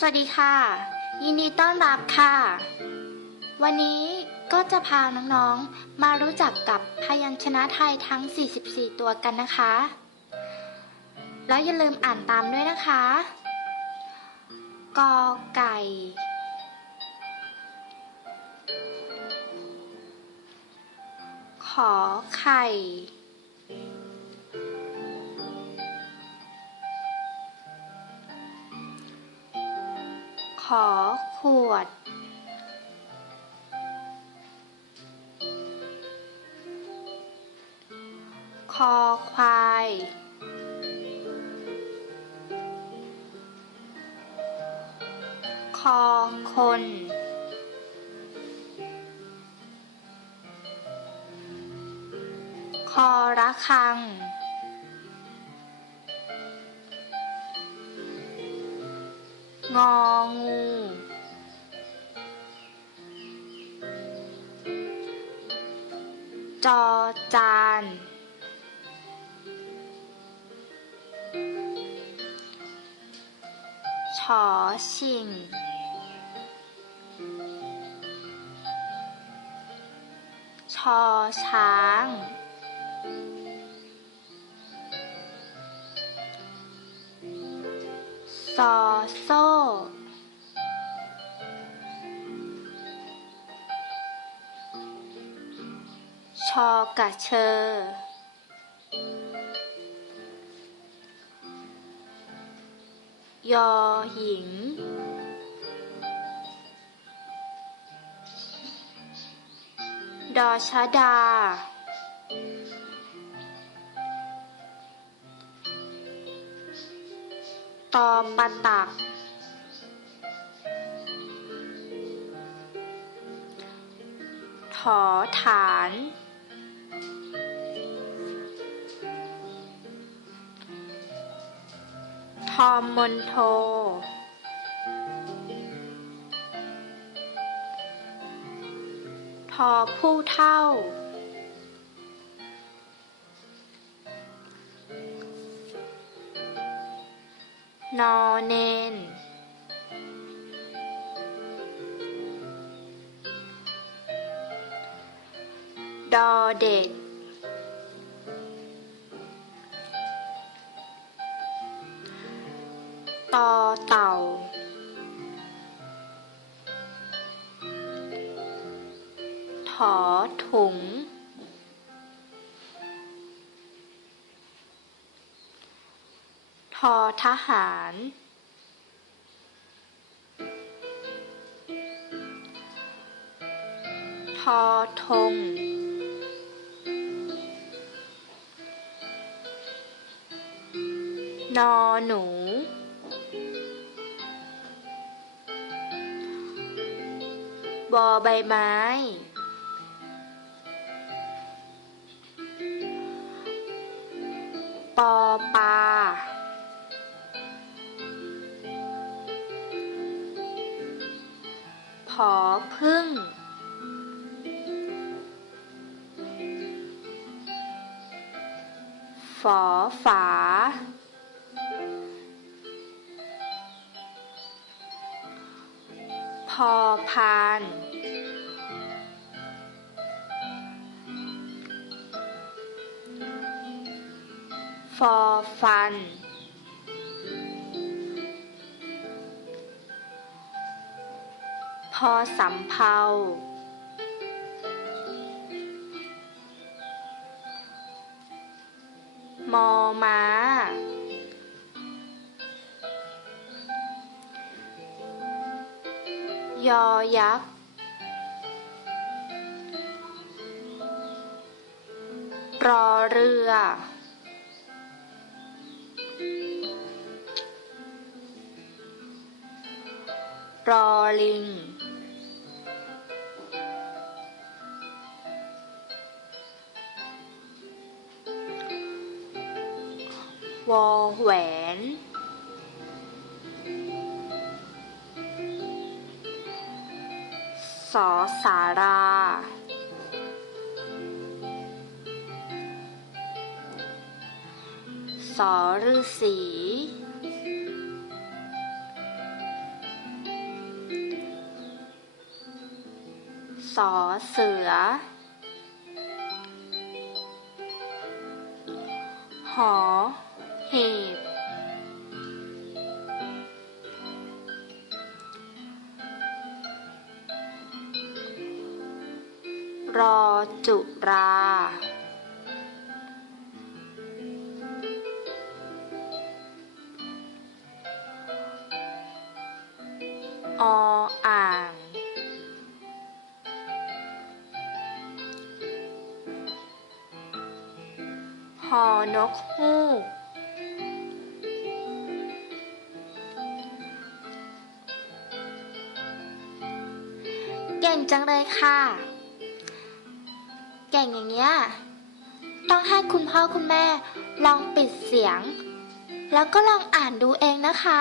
สวัสดีค่ะ ยินดีต้อนรับค่ะ วันนี้ก็จะพาน้องๆ มารู้จักกับพยัญชนะไทยทั้ง 44 ตัวกันนะคะ แล้วอย่าลืมอ่านตามด้วยนะคะ กอไก่ ขอไข่ ขอขวด คอควาย คอคน คอระฆัง งองู จอจาน ชอชิง ชอช้าง ซอโซ่ชอกระเชอ ยอหญิง ดอชดา ตอปะตัก ถอฐาน ทอมมนโท ทอผู้เท่า นอเนนดอเด็ก ตอเต่า ถอถุง อทหาร ทอทง นอหนู บอใบไม้ ปอปลา อพึ่ง ฝอฝา พอพาน ฟอฟัน พอสำเภามอม้า ยอยักษ์ รอเรือ รอลิง วอแหวน สอสารา สอฤษีสอเสือ หอ หีบ รอจุรา ออ่าง หอนกฮูก ก่งจังเลยค่ะ เก่งอย่างเงี้ย ต้องให้คุณพ่อคุณแม่ลองปิดเสียง แล้วก็ลองอ่านดูเองนะคะ